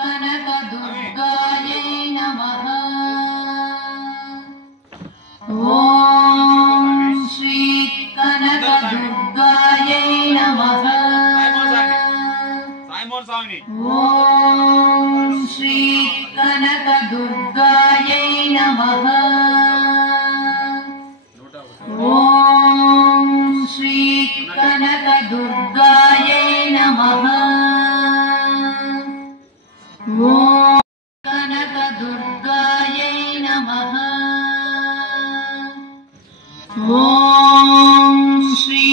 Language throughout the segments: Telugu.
कनकदुर्गायै नमः। ओम श्री कनकदुर्गायै नमः। ओम श्री कनकदुर्गायै नमः। ओम श्री कनकदुर्गायै नमः। ओम कनकदुर्गायै नमः। ओम श्री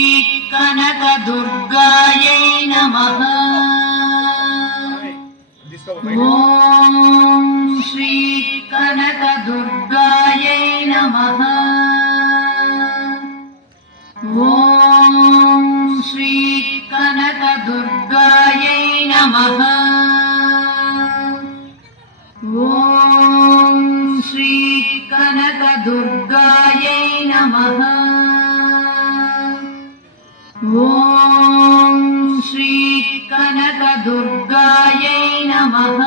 कनकदुर्गायै नमः। ओम श्री कनकदुर्गायै नमः। ओम श्री कनकदुर्गायै नमः। ओम श्री कनकदुर्गायै नमः। ओम श्री कनकदुर्गायै नमः।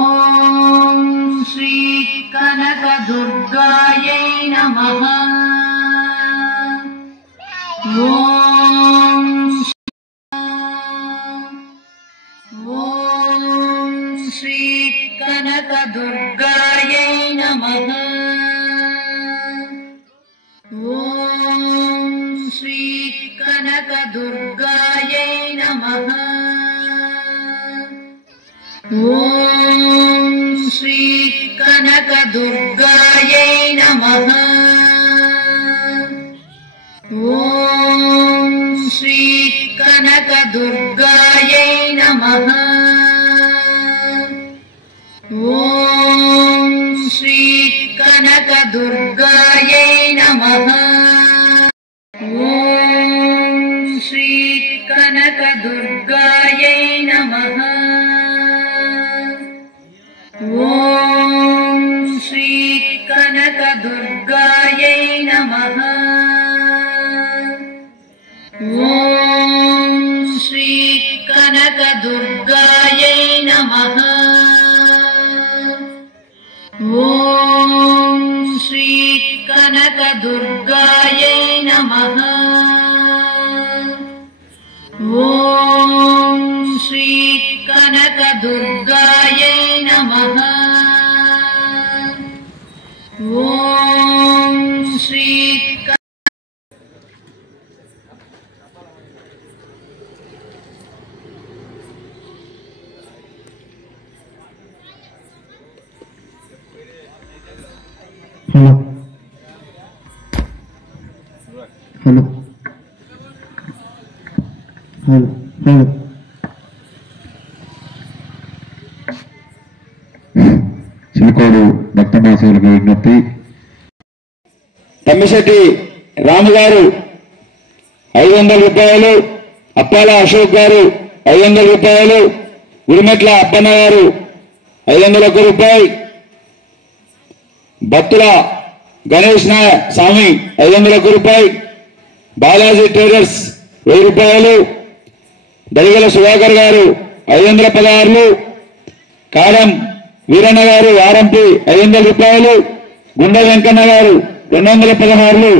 ओम श्री कनकदुर्गायै नमः। ओम श्री कनकदुर्गायै नमः। ओम श्री कनकदुर्गायै नमः। ओम श्री कनकदुर्गायै नमः। ओम श्री कनकदुर्गायै नमः। ओम श्री कनकदुर्गायै नमः। ओम श्री कनकदुर्गायै नमः। ओम श्री कनकदुर्गायै नमः। ओम श्री कनकदुर्गायै नमः। ओम श्री कनकदुर्गायै नमः। ओम श्री कनकदुर्गायै नमः। ओम Shri hello hello hello hello Chilakodu భక్తమాసవులకు విజ్ఞప్తి. తమ్మిశెట్టి రాము గారు 500 రూపాయలు, అప్పాల అశోక్ గారు 500 రూపాయలు, ఉరిమెట్ల అప్పన్న గారు 501 రూపాయి, బత్తుల గణేష్ స్వామి 501 రూపాయి, బాలాజీ ట్రేడర్స్ 1000 రూపాయలు, దరిగల సుధాకర్ గారు 516, కారం వీరన్న గారు ఆర్ఎంపీ 500 రూపాయలు, గుండ వెంకన్న గారు 216,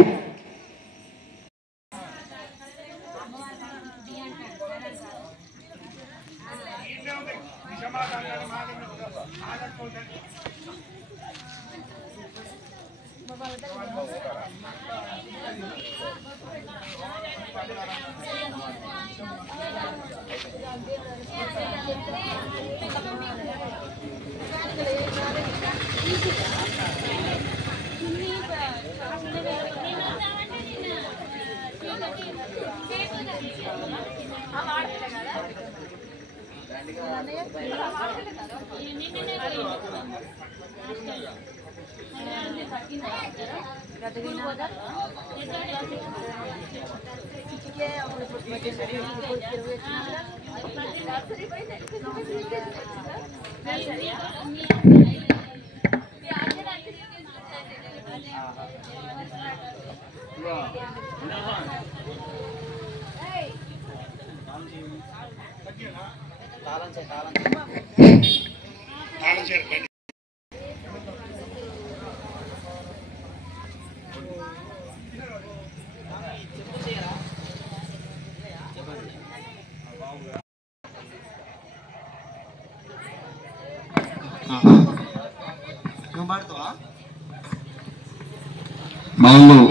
మహిళలు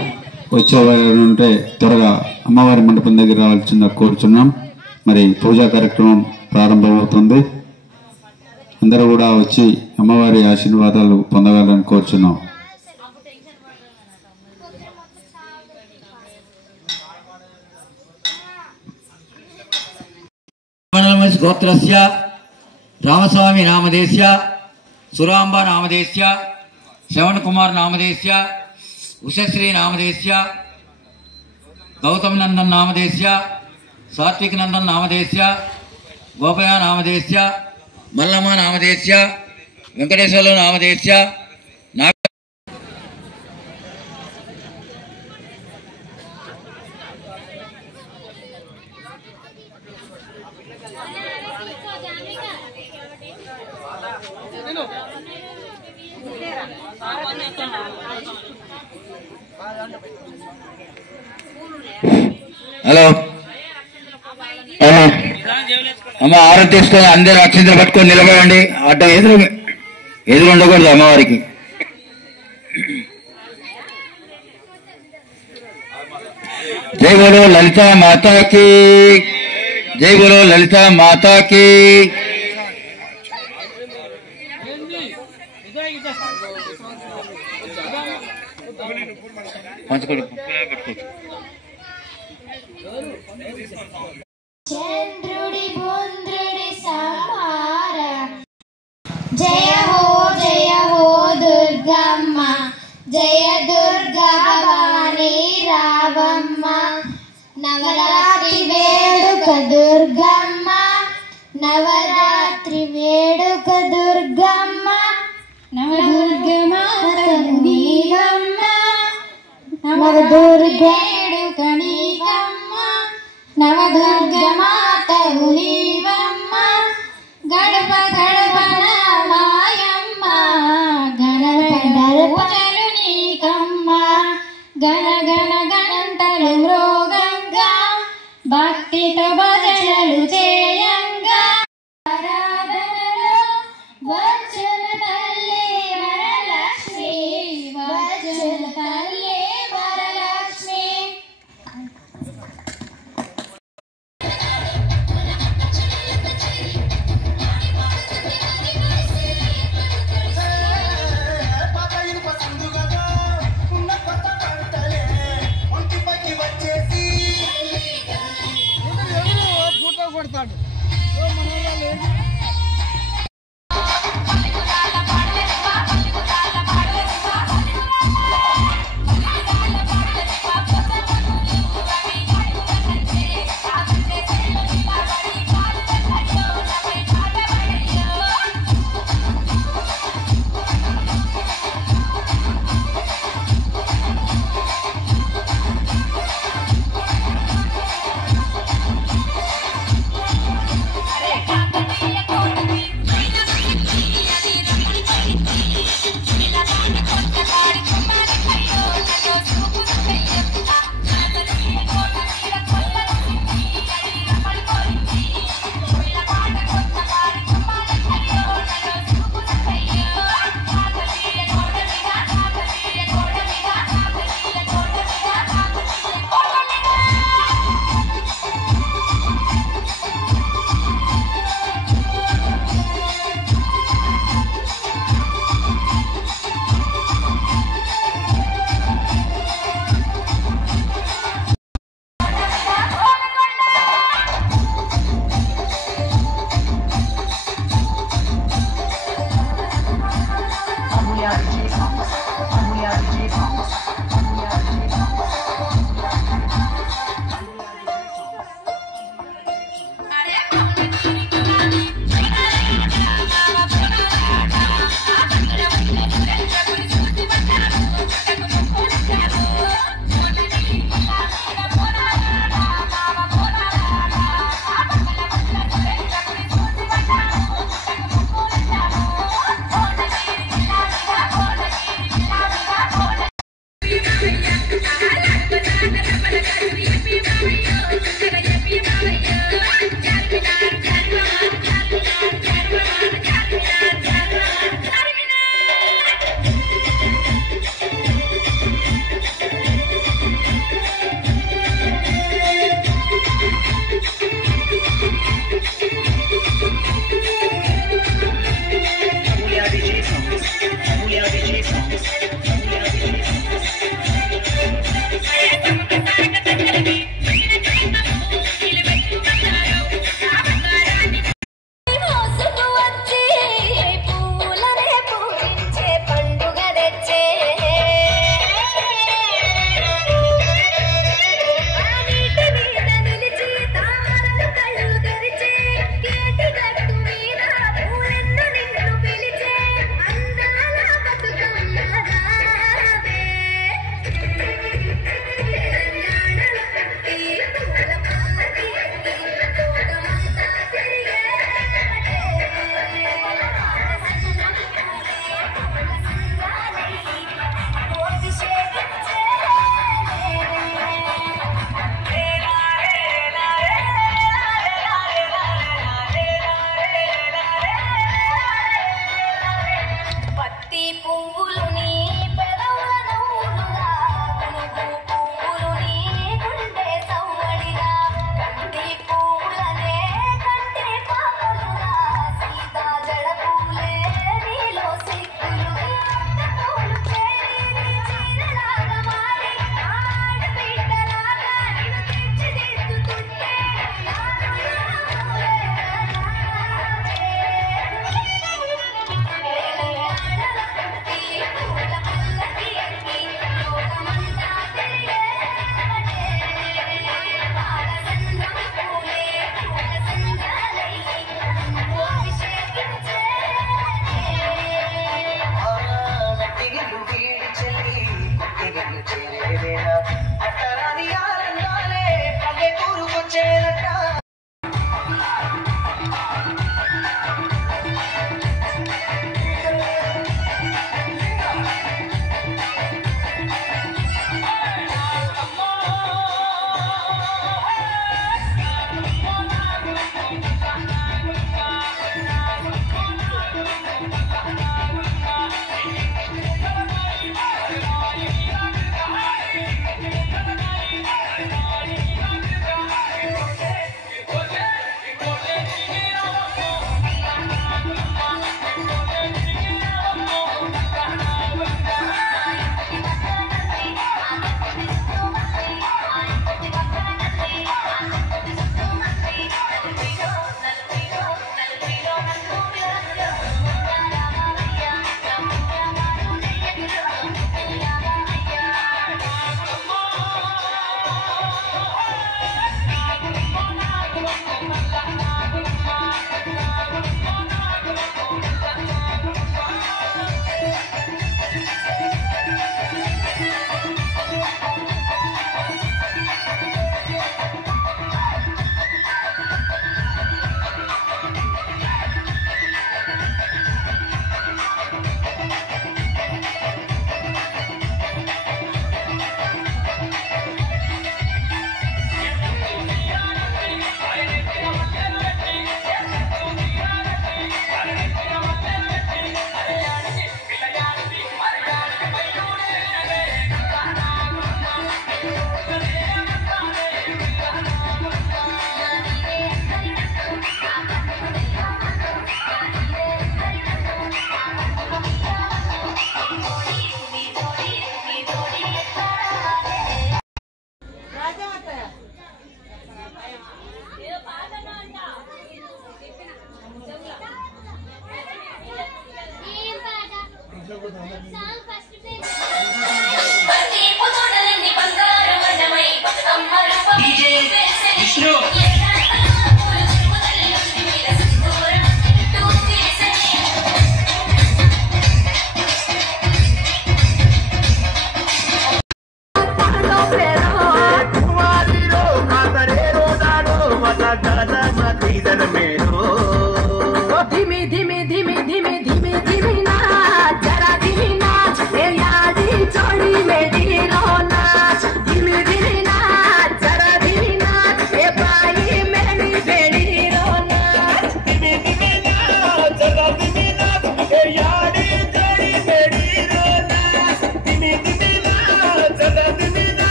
వచ్చేవారంటే త్వరగా అమ్మవారి మండపం దగ్గర రావాల్సిందిగా కోరుచున్నాం. మరి పూజా కార్యక్రమం ప్రారంభమవుతుంది. అందరూ కూడా వచ్చి అమ్మవారి ఆశీర్వాదాలు పొందగలని కోరుచున్నాం. గోత్రస్య రామస్వామి నామదేశ్య సురాంబ నామదేశ్య శ్రవణ్ కుమార్ నామదేశ్య ఉషశ్రీ నామదేశ్య గౌతమ్ నందన్ నామదేశ్య సాత్విక్ నందన్ నామదేశ్య గోపయ నామదేశ్య మల్లమ్మ నామదేశ్య వెంకటేశ్వర్లు నామదేశ్య హలో అమ్మ ఆరతి తీసుకొని అందరూ అక్షంతలు పట్టుకొని నిలబడండి. అడ్డ ఎదురు ఉండకూడదు అమ్మవారికి. జై బోలో లలితా మాతాకి, జై బోలో లలితా మాతాకి. చంద్రుడి బొంద్రుడి సంహార జయ హో దుర్గమ్మ, జయ దుర్గా భవానీ రావమ్మ. నవరాత్రి వేడుక దుర్గమ్మ, నవరాత్రి వేడుక దుర్గమ్మ, నవదుర్గమాతను నీవమ్మ, నవదుర్గేడుక నీవమ్మ, నవదుర్గమాతవు నీవమ్మ. గడప గడపన మాయమ్మ, గణపడలు నీకమ్మ. గణ గణ గణంటలు మ్రోగంగా, భక్తితో భజనలు చేయంగా. ఆరాధనలో వచ్చున తల్లి వరలక్ష్మి, వచ్చున తల్లి Varalakshmi. Hey,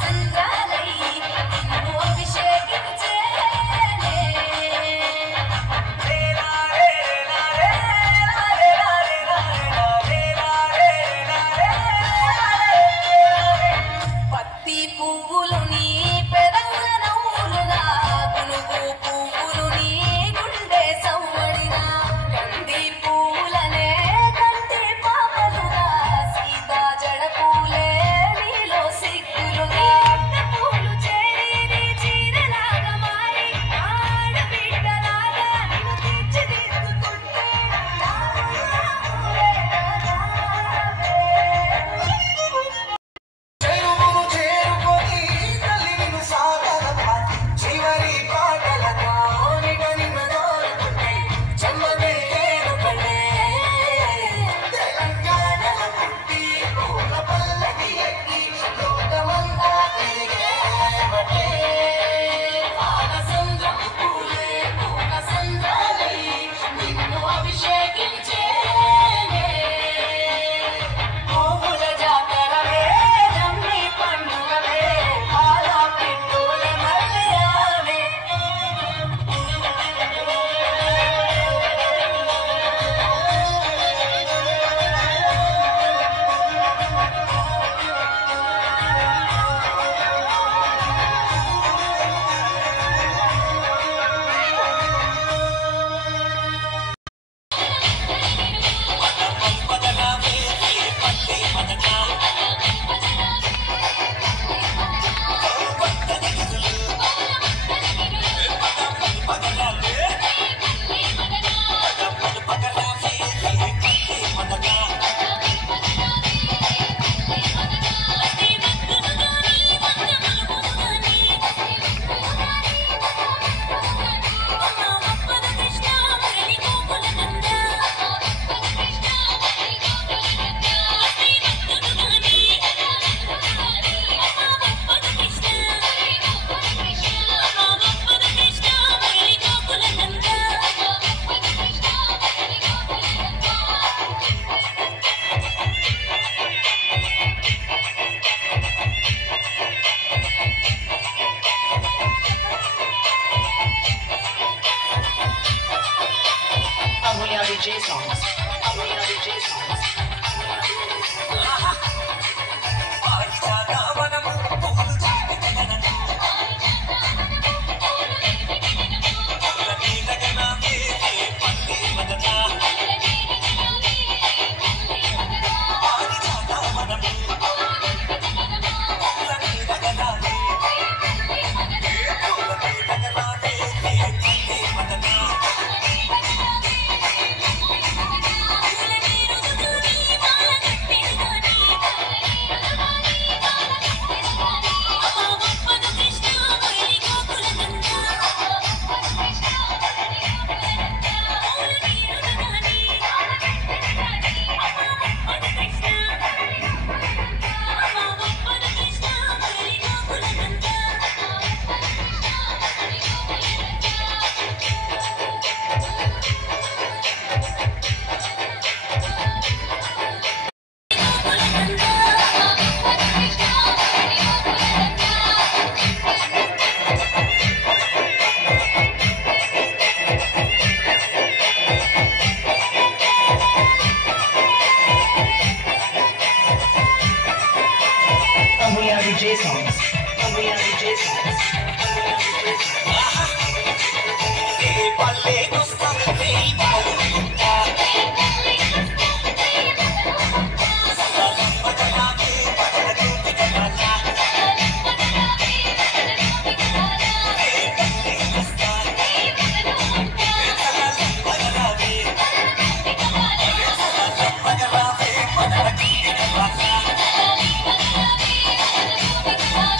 Sandra songs. We are DJ songs. Bye.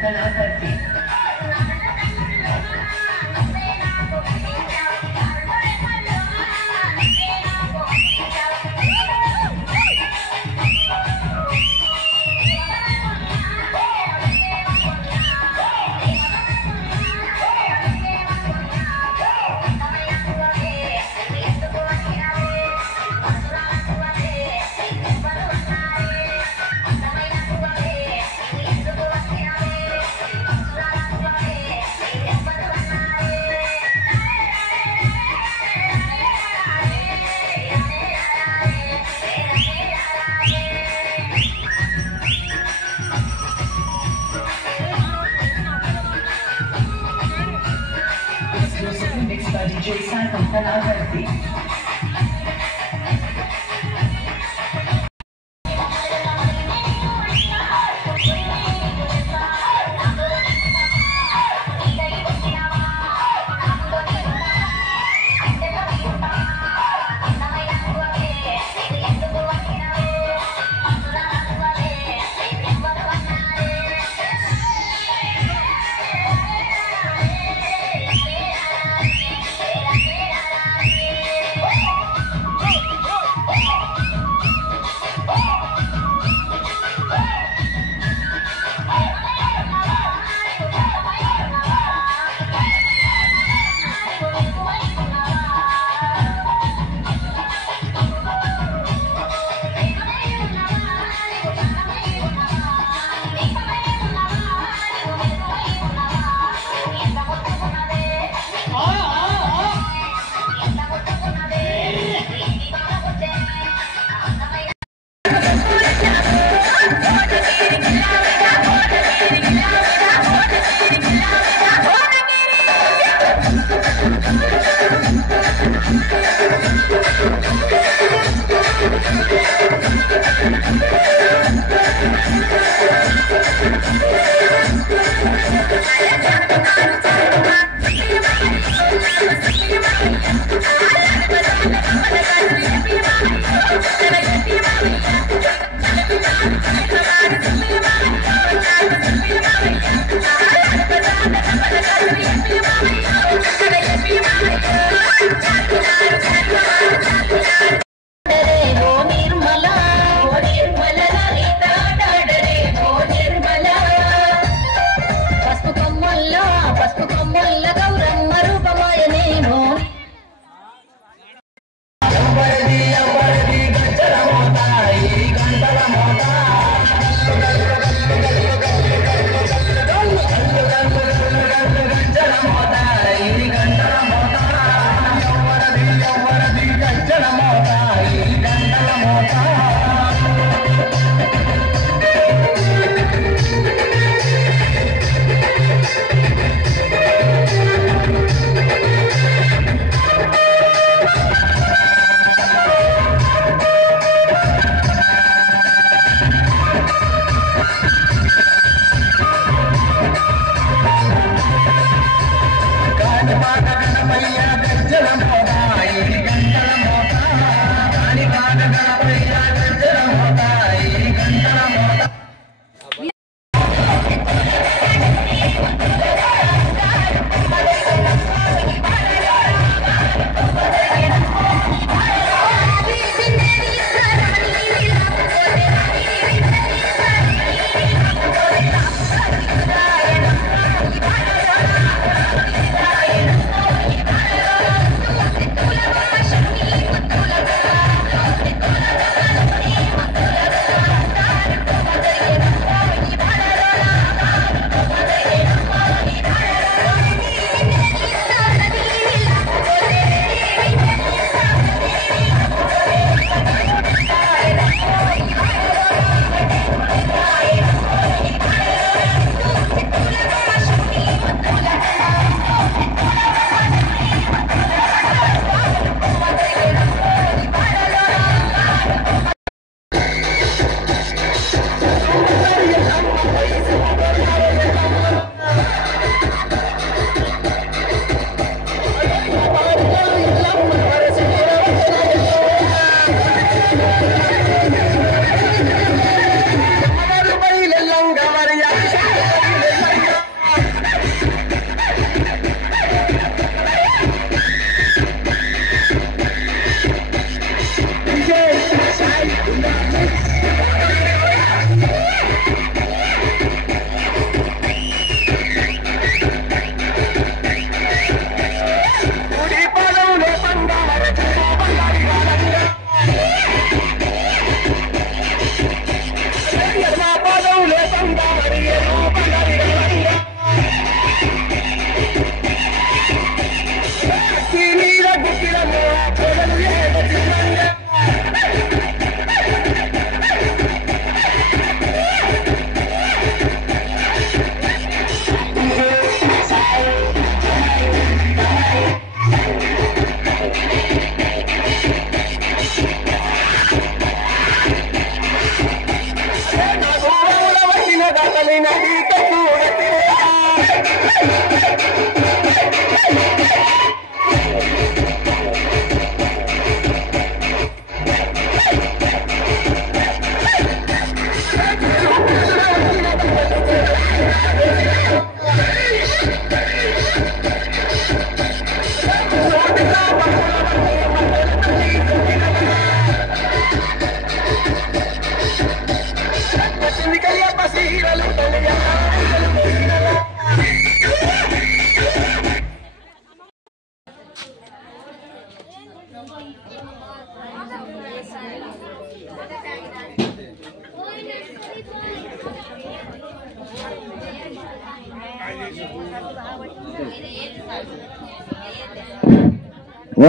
कलाकृति mixed by DJ Sanam Kalakarti. Ganapayya గజ్జల మోత ఇది గంటల మోత కాని బాగా గణపయ్య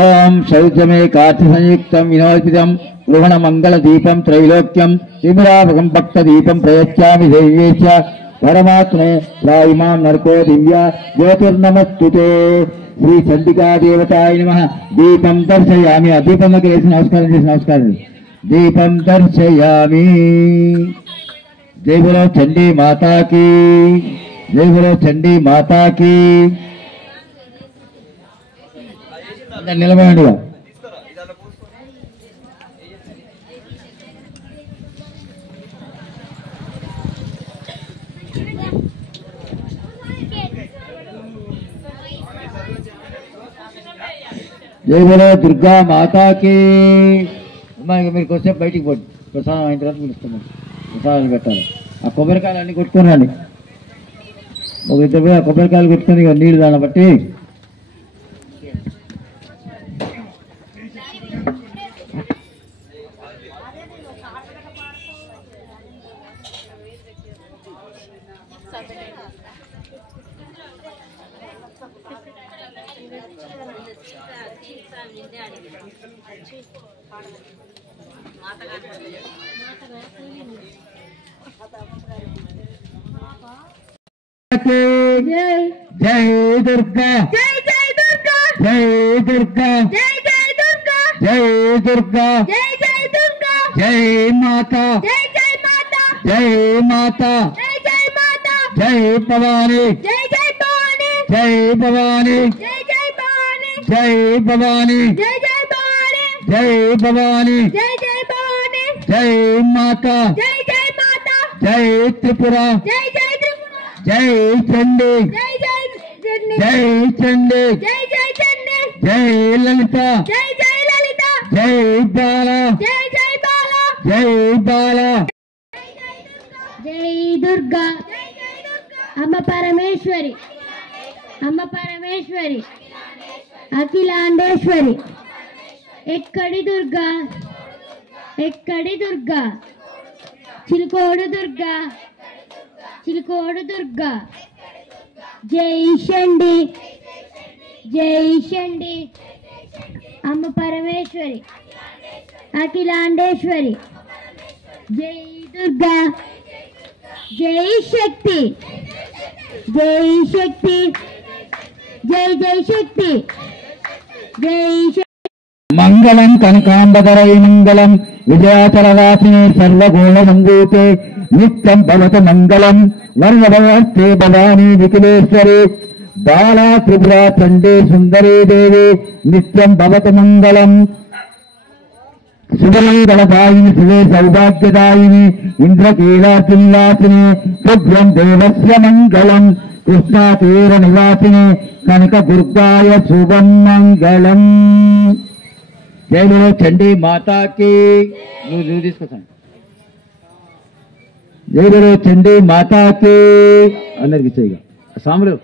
ఓం శౌచమే కార్తి సంయుక్తం వినోదితం గృహణ మంగళ దీపం త్రైలోక్యం తిమిరాభగం భక్త దీపం ప్రయచ్చామి దైవేశ పరమాత్మే రాయిమాం నరకో దివ్య జ్యోతిర్నమస్తుతే శ్రీ చండికా దేవతాయ నమః. దీపం దర్శయామి. ఆ దీపంలోకి వేసి నమస్కారం చేసి నమస్కారం. దీపం దర్శయామి. జై బోలో చండీ మాతాకి, జై బోలో చండీ మాతాకి. నిలబడండి. జై బోలో దుర్గా మాతాకి. అమ్మా ఇక మీరు కొంచెం బయటికి పోండి. ప్రసాదం అయిన తర్వాత మీరు ఇస్తున్నాం. ప్రసాదాలు పెట్టాలి. ఆ కొబ్బరికాయలు అన్నీ కొట్టుకొని రండి. ఒక ఇద్దరు పోయి ఆ కొబ్బరికాయలు కొట్టుకొని ఇక నీళ్ళు దాన్ని బట్టి జై దుర్గా, జై జై దుర్గా, జై దుర్గా, జై జై దుర్గా, జై దుర్గా, జై జై దుర్గా, జై మాతా, జై జై మాతా, జై మాతా, జై జై మాతా, జై భవాని, జై జై భవాని, జై భవాని, జై జై భవాని, జై భవాని, జై జై భవాని, జై భవాని, జై జై భవాని, జై మాతా, జై జై మాతా, జై త్రిపుర, జై జై త్రిపుర, జై చండి, జై జై చండి, జై చండి, జై జై చండి, జై లలిత, జై జై లలిత, జై బాల, జై జై బాల, జై బాల. జై దుర్గా, అమ్మ పరమేశ్వరి, అమ్మ పరమేశ్వరి, అఖిలాండేశ్వరి. ఎక్కడి దుర్గా, ఎక్కడి దుర్గా, చిలుకోడు దుర్గా, చిలుకోడు దుర్గా. జై షండి, జై షండి, అమ్మ పరమేశ్వరి, అఖిలాండేశ్వరి. జై దుర్గా, జై శక్తి, జై శక్తి, జై జై శక్తి, జై శక్తి. మంగళం కనకాంబధరై మంగళం విజయాచలవాసిని సర్వగోళమంగూతే నిత్యం భవత మంగళం వర్ణభవస్తే భవానీ వికిలేశ్వరి బాలా త్రిపురా చండే సుందరీ దేవి నిత్యం భవత మంగళం. శుభమంగళదాయిని శివే సౌభాగ్యదాయిని ఇంద్రకీలాసిల్లాసిని శుభ్రం దేవస్య మంగళం కృష్ణాతీర నివాసిని కనక దుర్గాయ శుభం మంగళం. జై బోలో చండీ మాతాకి. నువ్వు తీసుకొస్తాను. జై బోలో చండీ మాతాకి అందరికి చేయగా సాములు.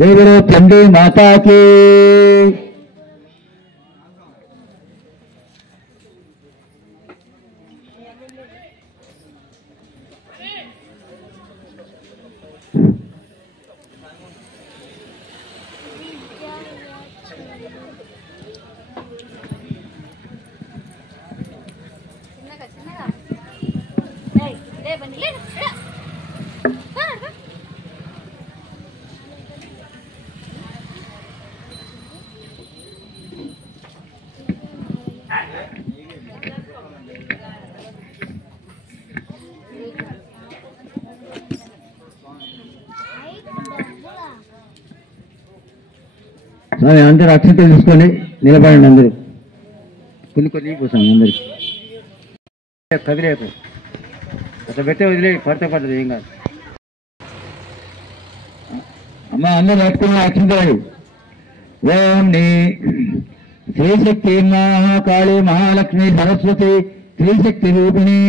జై బోలో చండీ మాతాకి. అందరూ అక్షంతలు తీసుకొని నిలబడండి. అందరూ కొన్ని కొన్ని పోసాం అందరికి. కదిలేపు అట్లా పెట్టే వదిలే పడితే పడుతుంది ఏం కాదు. అమ్మ అందరూ పెట్టుకున్న అక్షంతలు. ఓం నీ శ్రీశక్తి మహాకాళి మహాలక్ష్మి సరస్వతి శ్రీశక్తి రూపిణి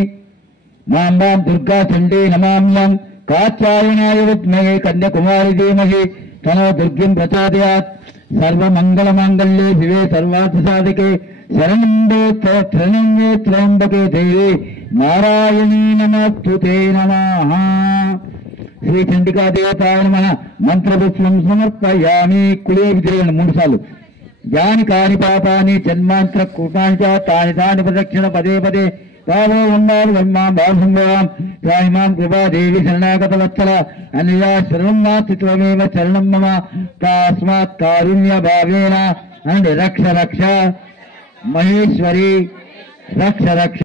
మాంబాం దుర్గా చండీ నమామ్యం కాత్యాయనాయ విద్మహే కన్యాకుమారి ధీమహి తనో దుర్గిం ప్రచోదయాత్. సర్వమంగళమాంగళ్యే శివే సర్వార్థసాధికే శరణం మే త్ర్యంబకే దేవి నారాయణీ నమస్తుతే నమః. శ్రీ చండికా దేవతాయ నమః. మంత్రపుష్పం సమర్పయామి. కులేవి తిరగండి 3 సార్లు. యాని కాని పాపాని జన్మాంతర కృతాని చ తాని తాని ప్రదక్షిణ పదే పదే తావో ఉన్నాడు బ్రహ్మాం బాహుంగవాం త్రాయిమాం కృపాదేవి శరణాగత వత్సల అన్యా శరణం నాస్తి త్వమేవ శరణం మమ తస్మాత్ కారుణ్య భావేన అండి. రక్ష రక్ష మహేశ్వరి రక్ష రక్ష.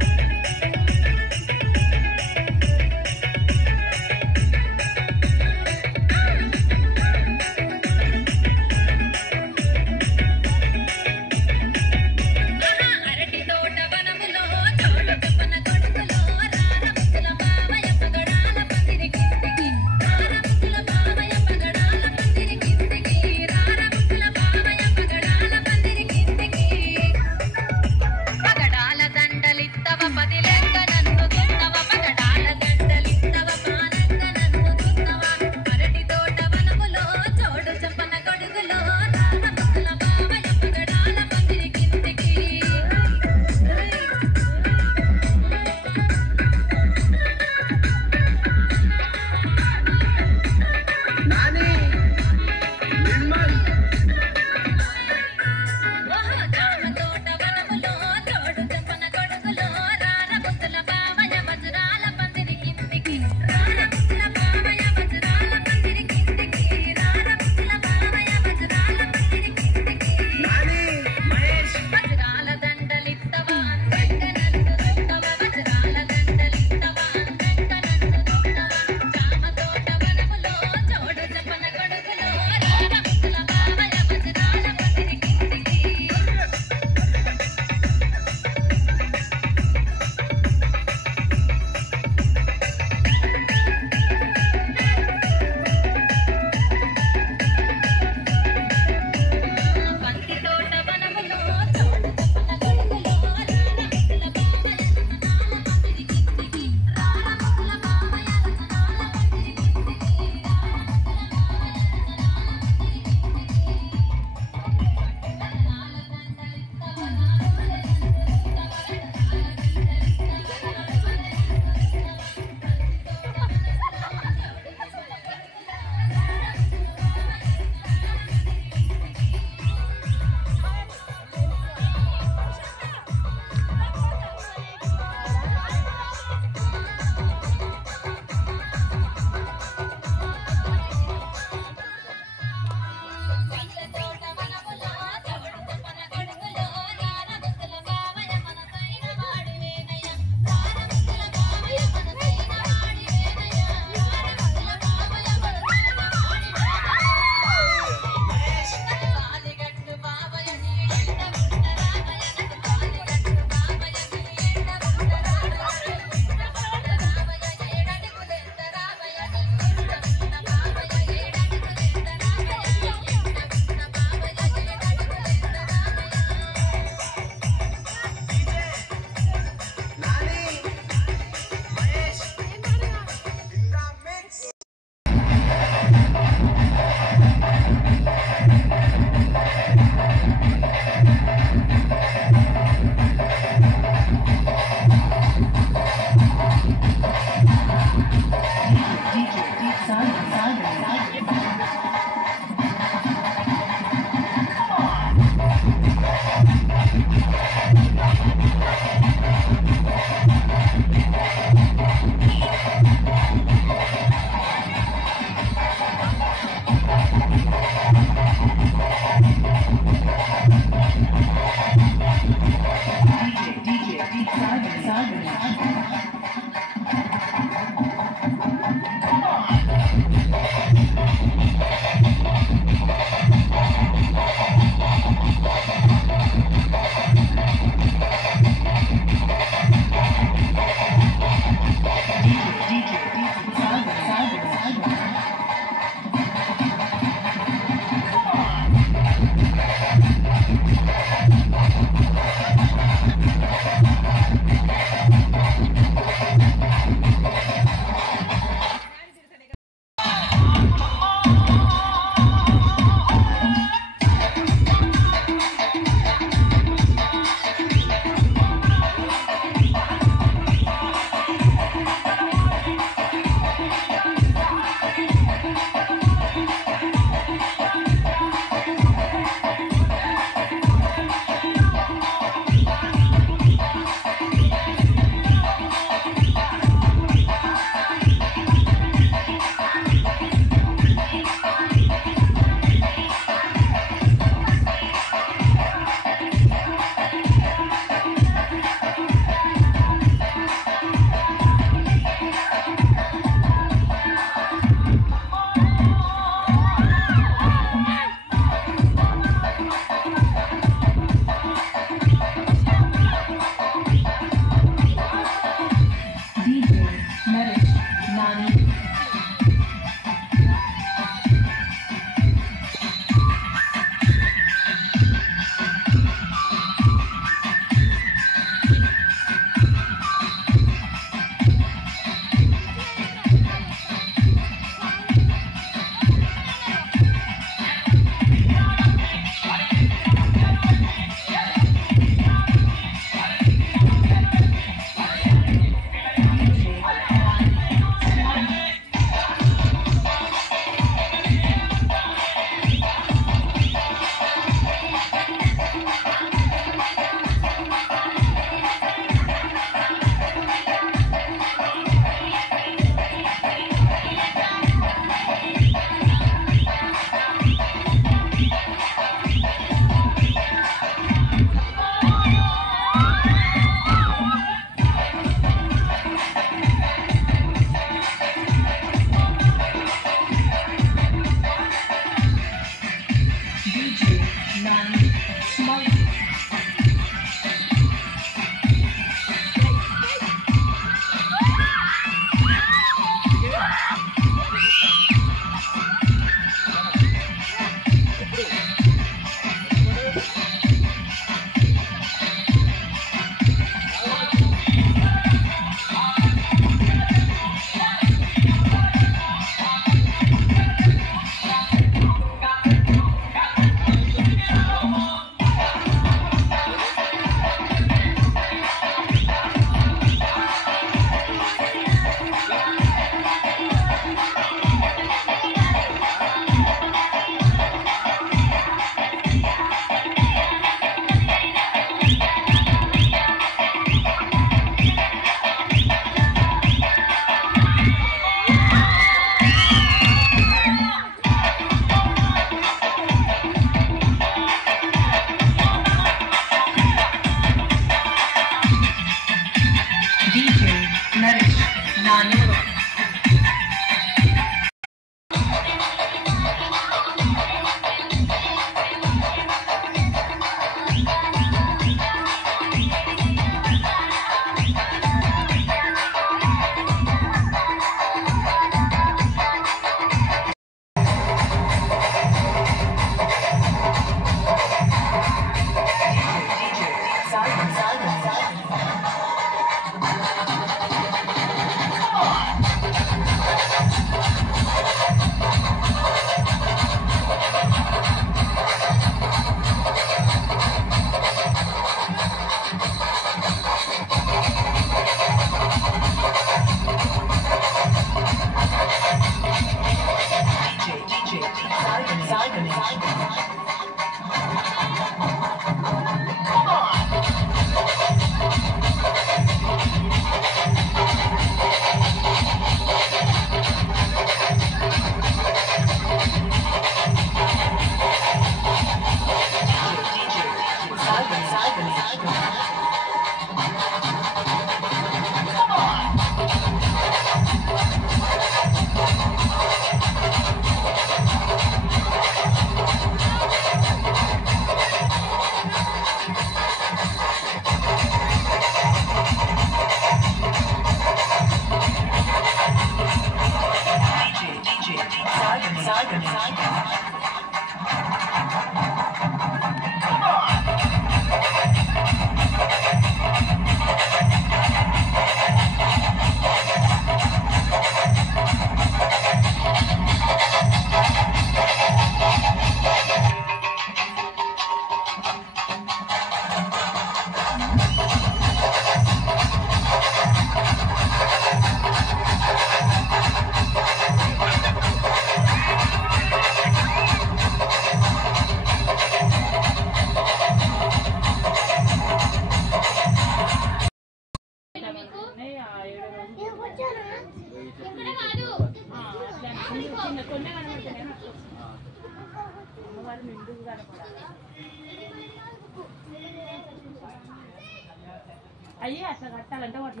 అయ్యి అట్లా కట్టాలంటే వాటి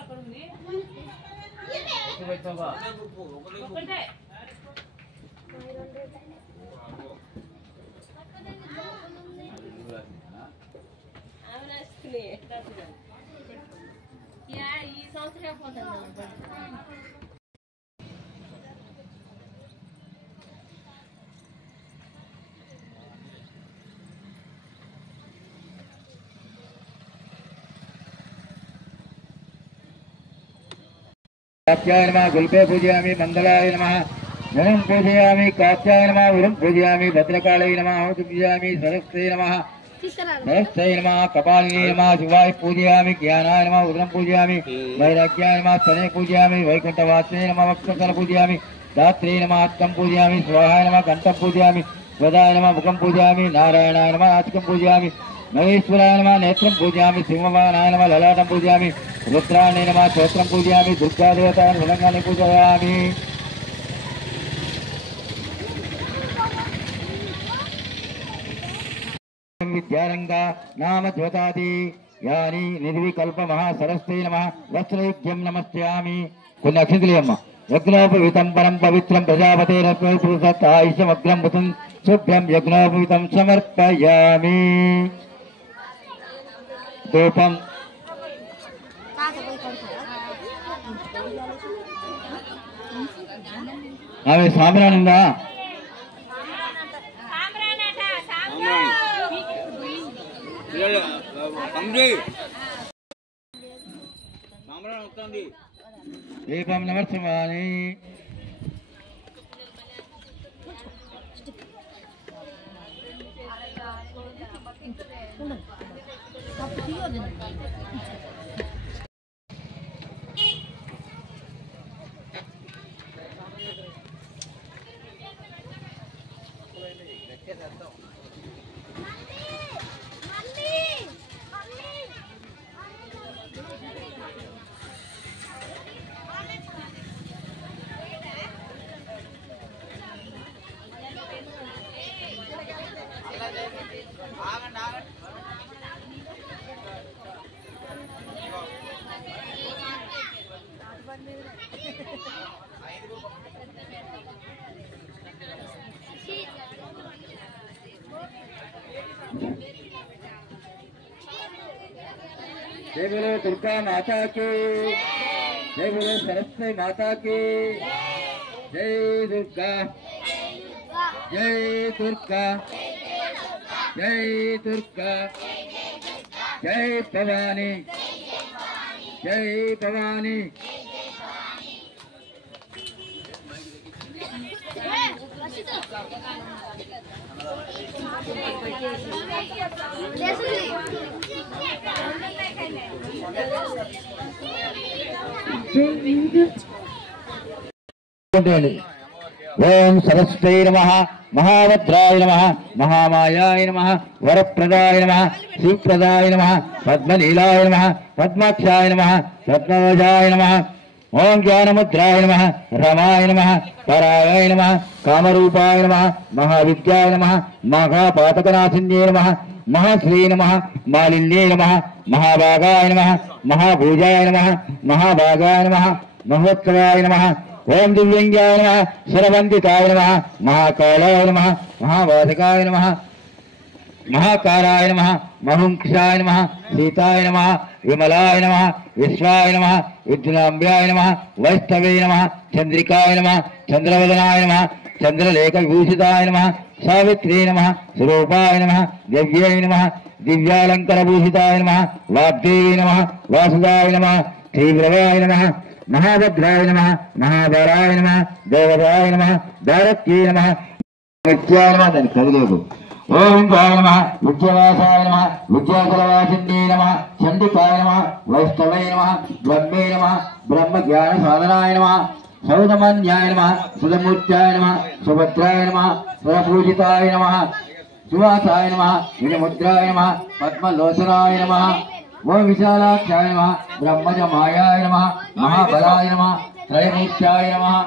అక్కడ ఉంది ఒకటే ఈ సంవత్సరం పోతుంది कात्याय नमः गुल्पे पूजयामि मंगलाय नमः धनं पूजयामि कात्याय नमः उरुं पूजयामि भद्रकालाय नमः आहुति पूजयामि सरस्वती नमः सरस्वती नमः कपालिनी नमः शिवाय पूजयामि ज्ञानाय नमः उदरं पूजयामि वैराग्याय नमः स्तने पूजयामि वैकुंठवासिने नमः वक्षस्थल पूजयामि दात्रे नमः हस्तं पूजयामि स्वाहाय नमः कंठं पूजयामि स्वदाय नमः मुखं पूजयामि नारायणाय नमः नासिकं पूजयामि महेश्वराय नमः नेत्रं पूजयामि सिंहवाहनाय नमः ललाटं पूजयामि रुद्राय नमः स्तोत्रं पूजयामि दुर्गा देवतां उल्लङ्घने पूजयामि विद्यारंगा नाम ज्योतादि यानी निर्विकल्प महासरस्वती नमः वस्त्रयुग्यं नमस्यामि కొన్ని అక్షంతలేమ్మ యజ్ఞోపవితం పరం పవిత్రం ప్రజాపతేరస్మృతయుషమగ్రం భూతం శుభ్రం యజ్ఞోపవితం సమర్పయామి ధూపం ఆమె సాంబ్రాణంగా దీపం నమస్కారాన్ని जय बोलो दुर्गा माता की, जय बोलो सरस्वती माता की, जय दुर्गा, जय दुर्गा, जय दुर्गा, जय भवानी, जय भवानी। ओम सरस्वती नमः, महाभद्राय नमः, महामायाय नमः, वरप्रदाय नमः, शिवप्रदाय नमः, पद्मनीलाय नमः, पद्माक्षाय नमः, रत्नवजाय नमः। ओम ज्ञानमुद्राय नमः, रमाय नमः, पराय नमः, कामरूपाय नमः, महाविद्याय नमः, महापातकनाशिन्ये नमः, महाश्री नमः, मालिन्ये नमः, महाभागाय नमः, महाभूजाय नमः, महाभागाय नमः, महोत्सवाय नमः। ओम दिव्यंगाय नमः, शरवंदिताय नमः, महाकालाय नमः, महावाधिकाय नमः, महाकाराय नमः, महुंक्षाय नमः, सीताय नमः, विमलाय नमः, विश्वाय नमः, विद्युनाम्ब्याय नमः, वैष्णवे नमः, चंद्रिकाय नमः, चंद्रवदनाय नमः, चंद्रलेख विभूषिताय नमः, सावित्री नमः, स्वरूपाय नमः, दिव्यै नमः, दिव्यालंकारभूषिताय नमः, वाग्देवी नमः, वासुदाय नमः, तीव्रवाय नमः, महाभद्राय नमः, महाबलाय नमः, देवताय नमः, दारक्ये नमः, नित्याय नमः। दाనికి కదిలేదు। ओम गाय नमः, विद्यावासाय नमः, विद्याचलवासिन्ये नमः, चंडिकाय नमः, वैष्णवे नमः, ब्रह्मे नमः, ब्रह्म ज्ञान साधनाय नमः, सौदमन्याय नमः, सुधमूर्त्याय नमः, सुभद्राय नमः, स्वरपूजिताय नमः, सुवासाय नमः, विनमुद्राय नमः, पद्मलोचनाय नमः। ओम विशालाक्षाय नमः, ब्रह्मजमायाय नमः, महाबलाय नमः, त्रयमूर्त्याय नमः,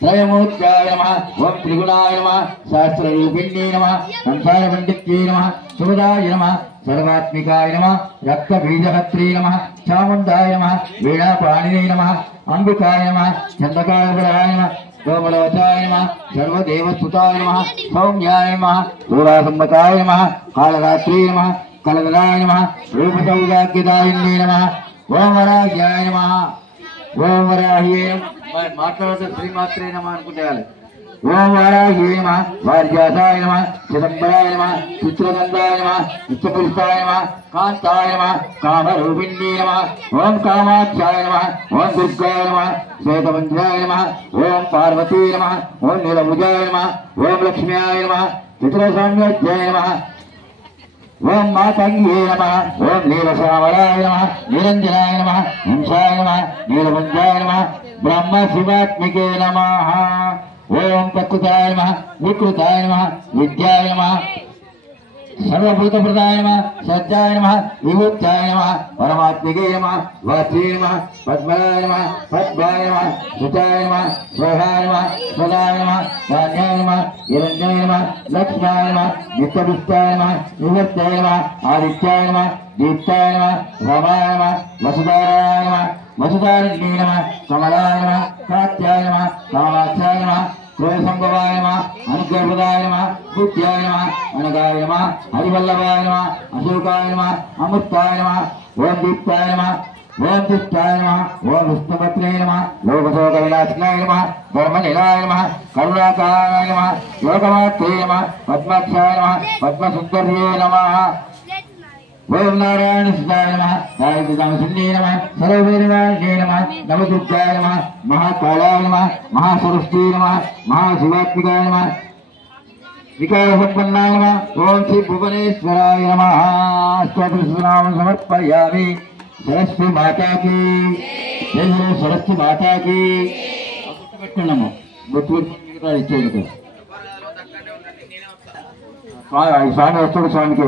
त्रयमूर्त्याय नमः। ओम त्रिगुणाय नमः, शास्त्ररूपिण्ये नमः, संसारपण्डित्ये नमः, सुभदाय नमः, सर्वात्मिकाय नमः, रक्तबीजहत्रे नमः, चामुण्डाय नमः, वीणापाणिने नमः, अंबिकाय नमः, चन्द्रकालबलाय नमः, सोमलोचाय नमः, सर्वदेवस्तुताय नमः, सौम्याय नमः, सूरासम्मताय नमः, कालरात्रे नमः, कलदराय नमः, रूपसौभाग्यदायिन्ये नमः। ओम वराह्याय नमः, ओम वराह्ये మాట్లాడితే శ్రీమాత్రే నమ అనుకుంటారు। ఓం వారాహ్యే నమః, వార్యాసాయ నమః, చిదంబరాయ నమః, చిత్రగంధాయ నమః, నిత్యపురుషాయ నమః, కాంతాయ నమః, కామరూపిణ్యే నమః। ఓం కామాక్షాయ నమః, ఓం దుర్గాయ నమః, శ్వేతబంధ్యాయ నమః, ఓం పార్వతీ నమః, ఓం నీలభుజాయ నమః, ఓం లక్ష్మ్యాయ నమః, చిత్రసౌమ్యాయ నమః, ओम मातंगे नमः, ओम नीलश्यामलाय नमः, निरंजनाय नमः, हंसाय नमः, नीलभंजाय नमः, ब्रह्म शिवात्मिके नमः। ओम प्रकृताय नमः, विकृताय नमः, विद्याय नमः, सर्वभूतप्रदाय नमः, सत्याय नमः, विभूत्याय नमः, परमात्मिके नमः, वाच्ये नमः, पद्मनाय नमः, पद्माय नमः, सुताय नमः, स्वाहाय नमः, सदाय नमः, धान्याय नमः, हिरण्याय नमः, लक्ष्म्याय नमः, नित्यपुष्टाय नमः, विभूत्याय नमः, आदित्याय नमः, दीप्ताय नमः, रमाय नमः, वसुधाराय नमः, वसुधारिण्ये नमः, कमलाय नमः, कात्याय नमः, कामाक्षाय नमः, क्रोधसंभवाय नमः, अनुग्रहप्रदाय नमः, बुद्ध्याय नमः, अनगाय नमः, हरिवल्लभाय नमः, अशोकाय नमः, अमृताय नमः, ओम दीप्ताय नमः, ओम पुष्टाय नमः, ओम विष्णुपत्रे नमः, लोकशोकविनाशिनाय नमः, धर्मनिलाय नमः, करुणाकाराय नमः, योगमात्रे नमः, पद्माक्षाय नमः, पद्मसुन्दर्ये नमः। ओम नारायण सुताय नमः, दायिकामसिन्ये नमः, सर्ववीर्यवाण्ये नमः, नवदुर्गाय नमः, महाकालाय नमः, महासरस्वती नमः, महाशिवात्मिकाय नमः, विकारसम्पन्नाय नमः। ओम श्री भुवनेश्वराय नमः। स्तोत्रनाम समर्पयामि। सरस्वती माता की जय, सरस्वती माता की। పెట్టుకున్నాము బొట్టు ఇచ్చేందుకు స్వామి వస్తాడు, స్వామికి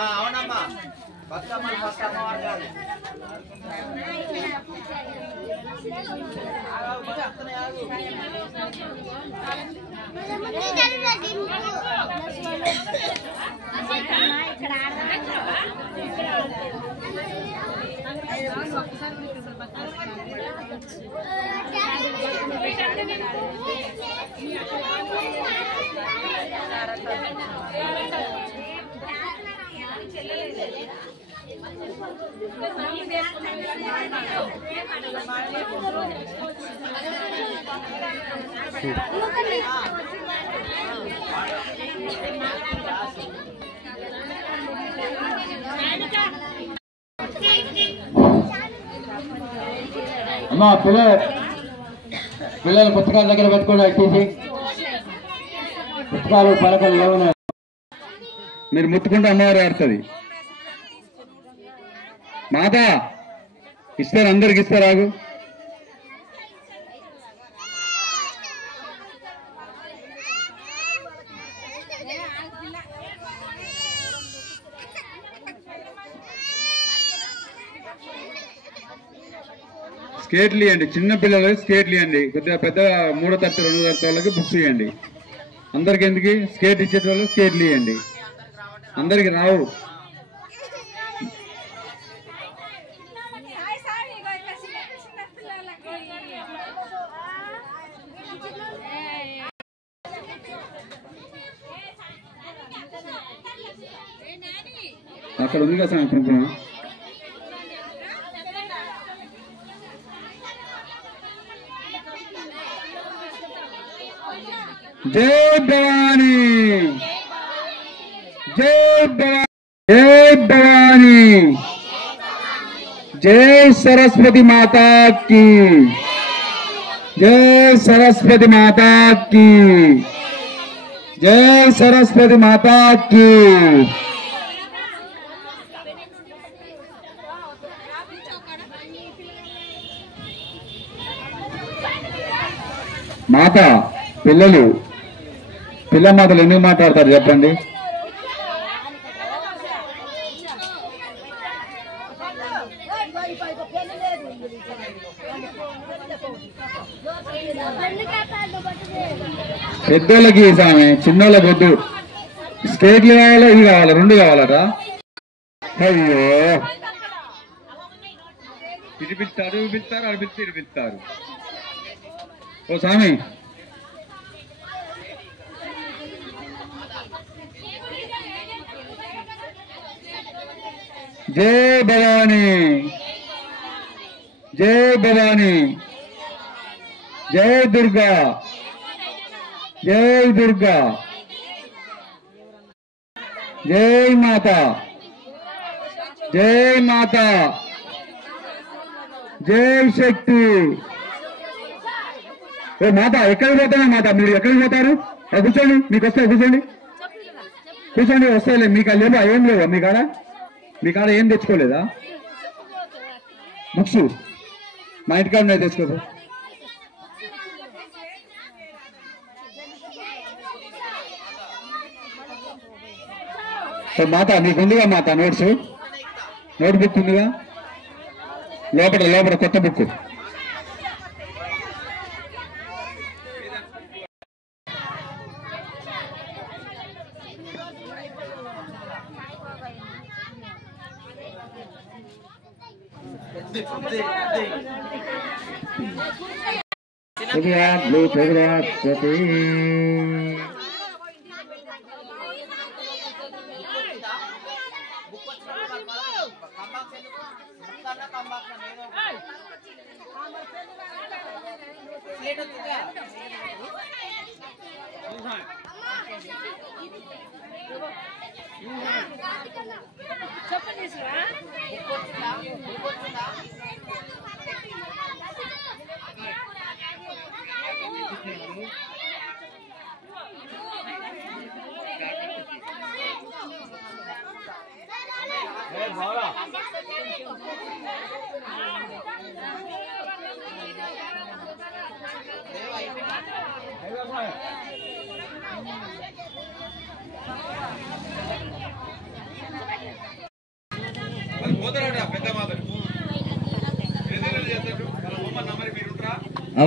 అవునమ్మా బతుకమ్మలు ఫస్ట్ అమ్మవారు కాదు అమ్మా పిల్లలు పుస్తకాల దగ్గర పెట్టుకోండి వచ్చేసి పుస్తకాలు పలకలు లేవు మీరు ముట్టుకుంటే అమ్మవారు ఆడుతుంది. మాత ఇస్తారు, అందరికి ఇస్తారు. ఆగు. స్కేట్లు ఇవ్వండి, చిన్న పిల్లలకి స్కేట్లు ఇవ్వండి. కొద్దిగా పెద్ద 3వ తరగతి 2వ తరగతి వాళ్ళకి బుక్స్ ఇవ్వండి. అందరికి ఎందుకు స్కేట్ ఇచ్చేటోళ్ళు స్కేట్లు ఇవ్వండి. అందరికి రావు. అక్కడ ఉంది కదా కుంకుమ. జై భవానీ, జై భవానీ, జై భవానీ, జై సరస్వతి మాతా की, जय सरस्वती माता की, जय सरस्वती माता की। మాత పిల్లలు పిల్ల మాటలు ఎందుకు మాట్లాడతారు చెప్పండి. పెద్దోళ్ళకి సామె, చిన్నోళ్ళకి వద్దు. స్టేట్లు కావాలా, ఇవి కావాలా, 2 కావాలట. అయ్యో, ఇటు పిలుస్తారు, ఇవి పిలుస్తారు, అటు పిలిచి ఇటు పిలుస్తారు. ఓ స్వామి, జై భవానీ, జై భవానీ, జై దుర్గా, జై దుర్గా, జై మాతా, జై మాతా, జై శక్తి. ఓ మాత, ఎక్కడికి పోతారా మాత? మీరు ఎక్కడికి పోతారు? కూర్చోండి, మీకు వస్తాయి, కూర్చోండి, కూర్చోండి, వస్తాయిలే. మీకు లేవా? ఏం లేవా మీ కాడ? మీ కాడ ఏం తెచ్చుకోలేదా? బుక్స్ మా ఇంటికాడ ఉన్నాయి, తెచ్చుకోదు. మాత మీకు ఉందిగా మాత నోట్స్, నోట్ బుక్ ఉందిగా లోపల కొత్త బుక్.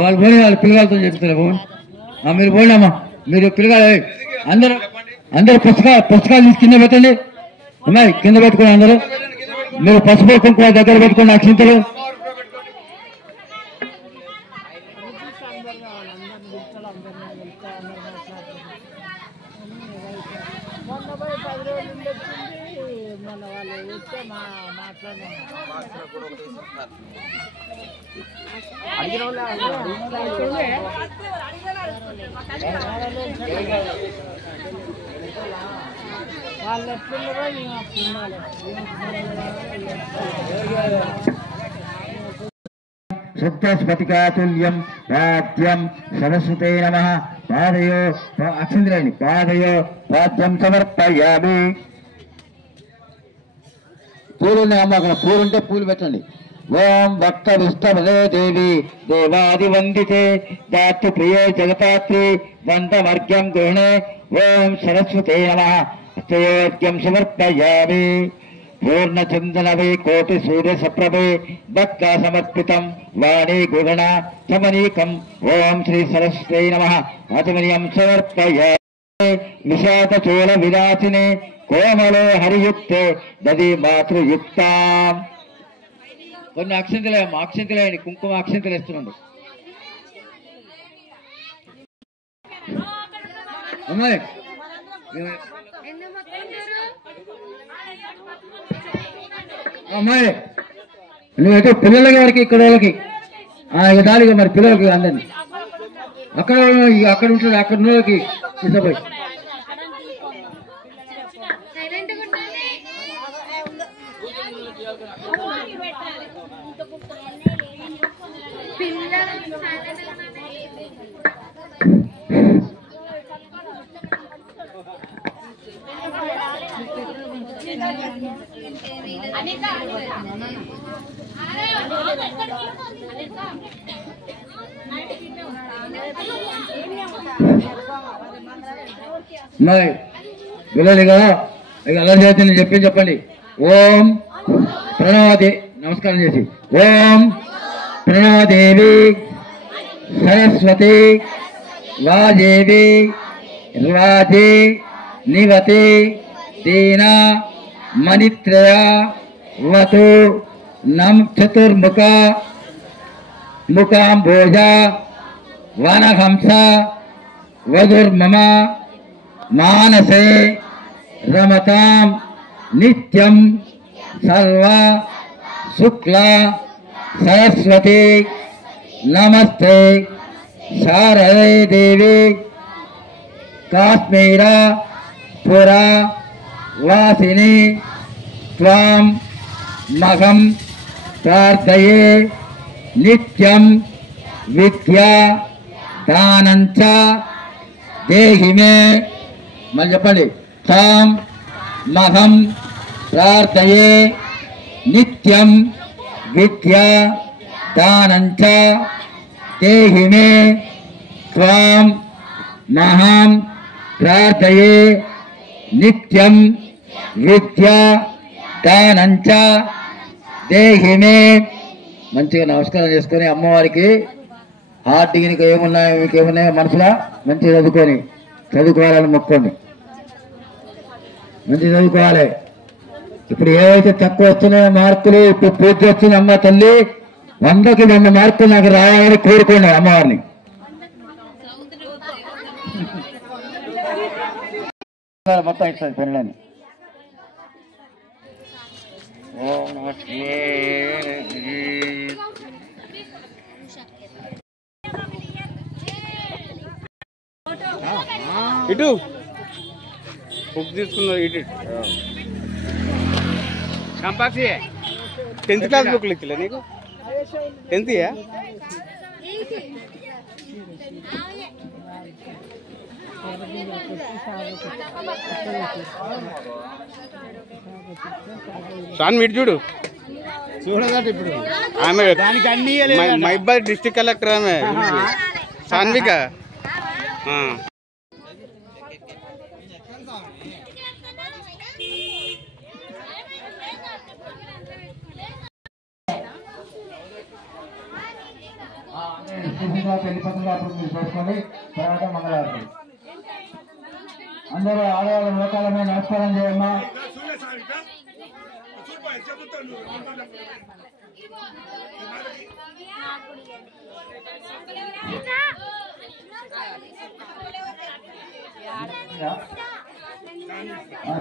వాళ్ళు పోయి వాళ్ళు పిల్లగాలతో చెప్తారు. మీరు పోయినామా, మీరు పిల్లగాలు అందరూ పుస్తకాలు తీసి కింద పెట్టండి. అమ్మాయి కింద పెట్టుకోండి. అందరూ మీరు పసుపు కుంకుమ దగ్గర పెట్టుకోండి. అక్షింతలు శుద్ధస్ఫటికాతుల్యం పాద్యం సరస్వతే నమః. పాదయో అక్షింతలండి. పాదయో పాద్యం సమర్పయామి. పూలు ఉన్నాయమ్మా, అక్కడ పూలు ఉంటే పూలు పెట్టండి. ఓం భక్త విష్టపదే దేవి దేవాది వందితే దాతృ ప్రియే జగతాత్రి దంతమర్ఘ్యం గృహణే. ఓం సరస్వతే నమః. హస్తయోగ్యం సమర్పయామి. పూర్ణచందనవే కోటి సూర్య సప్రభే భక్త సమర్పితం వాణి గృహణ చమనీకం. ఓం శ్రీ సరస్వతే నమః. ఆచమనీయం సమర్పయామి. విషాదచూల విలాసినే కోమలో హరియుక్తే దది మాతృయుక్తాం. కొన్ని అక్షింతలేయండి. కుంకుమ అక్షింతలు ఇస్తున్నాడు. అమ్మాయి అమ్మాయి నువ్వైతే పిల్లల గారికి ఇక్కడ వాళ్ళకి దానిగా మరి పిల్లలకి అందరినీ అక్కడ ఉంటుంది. అక్కడ ఉన్న వాళ్ళకి తీసుకుపోయి పిల్లలు కదా అలా చేతి చెప్పండి. ఓం ప్రణవదే నమస్కారం చేసి ఓం ప్రణవదేవి సరస్వతి వాజేవి రాజే నివతి దీన మణిత్రయ వతు నం చతుర్ముఖ ముఖాంభోజ వనహంస వధుర్మమ మానసే రమతాం నిత్యం సర్వ శుక్ల సరస్వతి నమస్తే శారదే దేవి కాశ్మీర పుర వాసిని త్వాం మహం ప్రార్థయే నిత్యం విద్యా దానంచ దేహి మే. మళ్ళీ చెప్పండి. తాం మహం ప్రార్థయే నిత్యం విద్యా దానంచ దేహి మే. త్వాం మహం ప్రార్థయే నిత్యం విద్యా దానంచ దేహి మే. మంచిగా నమస్కారం చేసుకొని అమ్మవారికి హార్ట్కి నీకు ఏమున్నాయో మీకు ఏమున్నాయో మనసులో మంచిగా చదువుకోవాలని మొక్కోండి. మంచిగా చదువుకోవాలి. ఇప్పుడు ఏవైతే తక్కువ వస్తున్నాయో మార్కులు ఇప్పుడు పూర్తి వస్తుంది. అమ్మ తల్లి 100కి 100 మార్కులు నాకు రావాలని కోరుకోండి అమ్మవారిని. మొత్తం ఇస్తుంది పెళ్ళని. ఇటు బుక్ తీసుకున్నారు ఇటు కంపాక్సీ 10th క్లాస్ బుక్లు ఇచ్చలే నీకు 10th షాన్ మీట్ చూడు చూడదట ఇప్పుడు ఆమె దానికి అన్ని మైబాద్ డిస్ట్రిక్ట్ కలెక్టర్ ఆమె సాన్విక. పెళ్లిపత్రిక అప్పుడు మీరు చేసుకొని తర్వాత మంగళవారం అందరూ ఆడవాళ్ళ లోకాలమే నమస్కారం చేయమ్మా.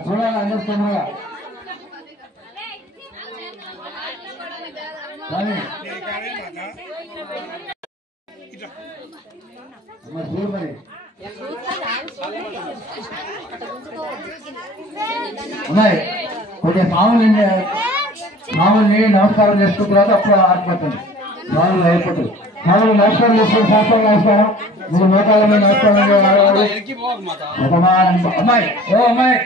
చూడాలి అందరు తొందరగా చూడు మరి ఉన్నాయి కొద్దిగా మామూలు నమస్కారం చేసుకున్న తర్వాత అప్పుడు ఆరిపోతుంది. మామూలు అయిపోతుంది. మామూలు నమస్కారం చేసుకుని శాస్త్రం నమస్కారం మీరు మోకాల మీద నమస్కారం అమ్మాయి ఓ అమ్మాయి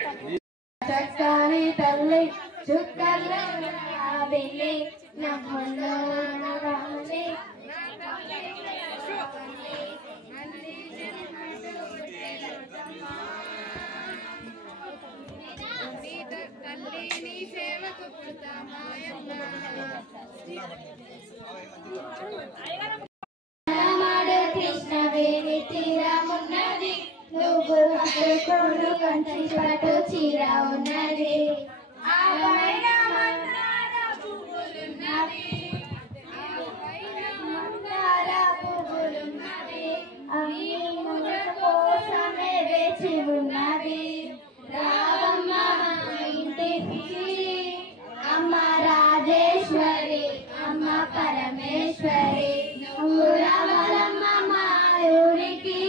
చక్కని తల్లి చుక్కల్లో కృష్ణవేణి తీరమున్నది నువ్వు హత్తుకోడు కంచి పట్టు చీర ఉన్నది ఆ పైన మందార పువ్వులున్నవి అన్ని ముల కోసమే వేచి ఉన్నది రావమ్మ ఇంటికి అమ్మ రాజేశ్వరి అమ్మ పరమేశ్వరి నువ్వు రావాలమ్మ మా ఊరికి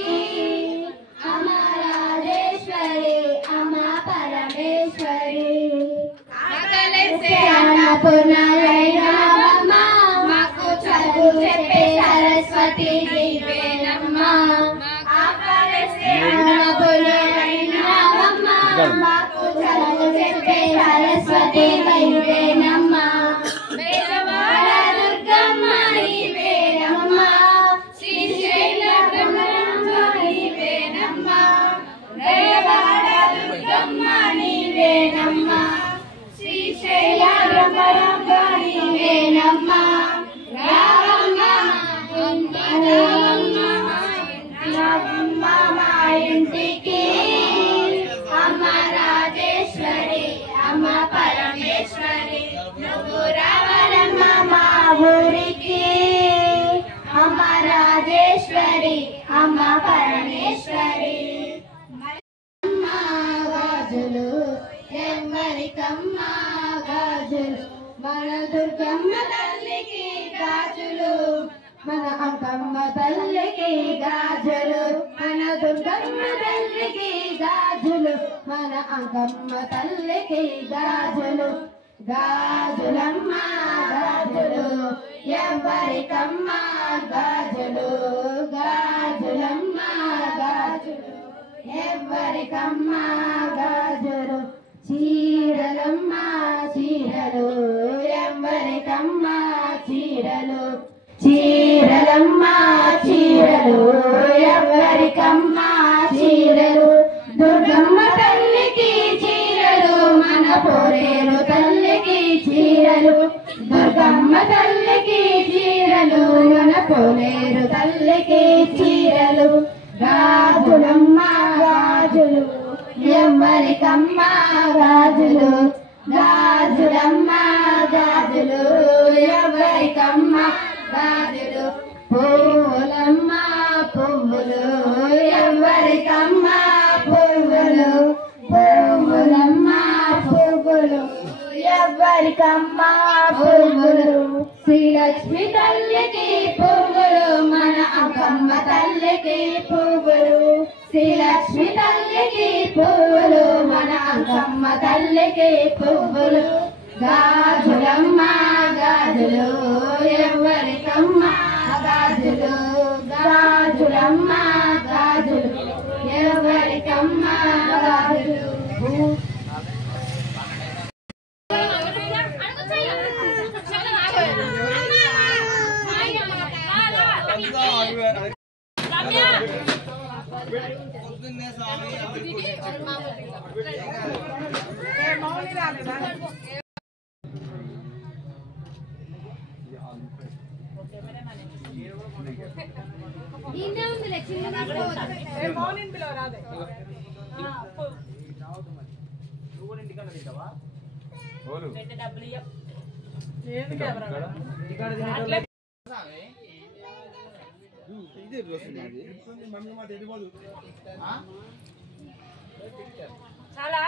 అమ్మ రాజేశ్వరి అమ్మ పరమేశ్వరి అన్నపూర్ణమ్మ మాకు చదువు చెప్పే సరస్వతి నీవేనమ్మ అన్నపూర్ణమ్మ మాకు చదువు చెప్పే సరస్వతి నీవేనమ్మ వేదవాడ దుర్గమ్మ నీవేనమ్మ శ్రీశైల బ్రహ్మమ్మ నీవేనమ్మ వేదవాడ దుర్గమ్మ నీవేనమ్మ శ్రీశైల బ్రహ్మమ్మ నీవేనమ్మ రావమ్మ మా ఇంటికి అమ్మ రాజేశ్వరి అమ్మ పరమేశ్వరి నువ్వు రావాలమ్మ మా ఊరికి అమ్మ రాజేశ్వరి అమ్మ పరమేశ్వరి అమ్మ గాజులు ఎవరికమ్మ గాజులు మన దుర్గమ్మ తల్లికి గాజులు మన అంకమ్మ తల్లికి గాజులు మన దుర్గమ్మ తల్లికి గాజులు మన అంకమ్మ తల్లికి గాజులు గాజులమ్మ గాజులు ఎవరికమ్మ గాజులు గాజులమ్మ గాజులు ఎవరికమ్మ గాజులు చీరలమ్మ చీరలు ఎవరికమ్మ చీరలు చీరలమ్మ చీరలు ఎవరికమ్మ చీరలు దుర్గమ్మ తల్లికి చీరలు మన పోరేరు తల్లికి చీరలు దుర్గమ్మ తల్లికి చీరలు మన పోలేరు తల్లికి చీరలు గాజులమ్మ గాజులు ఎవరికమ్మ గాజులు గాజు గాజులమ్మ గాజులు ఎవరికమ్మ గాజులు పువ్వులమ్మ పువ్వులు ఎవరికమ్మ పువ్వులు పువ్వులమ్మ పువ్వులు ఎవరికమ్మ పువ్వులు శ్రీలక్ష్మి తల్లికి పువ్వులు మన అక్కమ్మ తల్లికి పువ్వులు శ్రీలక్ష్మి తల్లికి పువ్వులు మన అక్కమ్మ తల్లికి పువ్వులు గాజులమ్మ గాజులు ఎవరికమ్మ గాజులు గాజులమ్మ గాజులు ఎవరికమ్మ గాజులు చాలా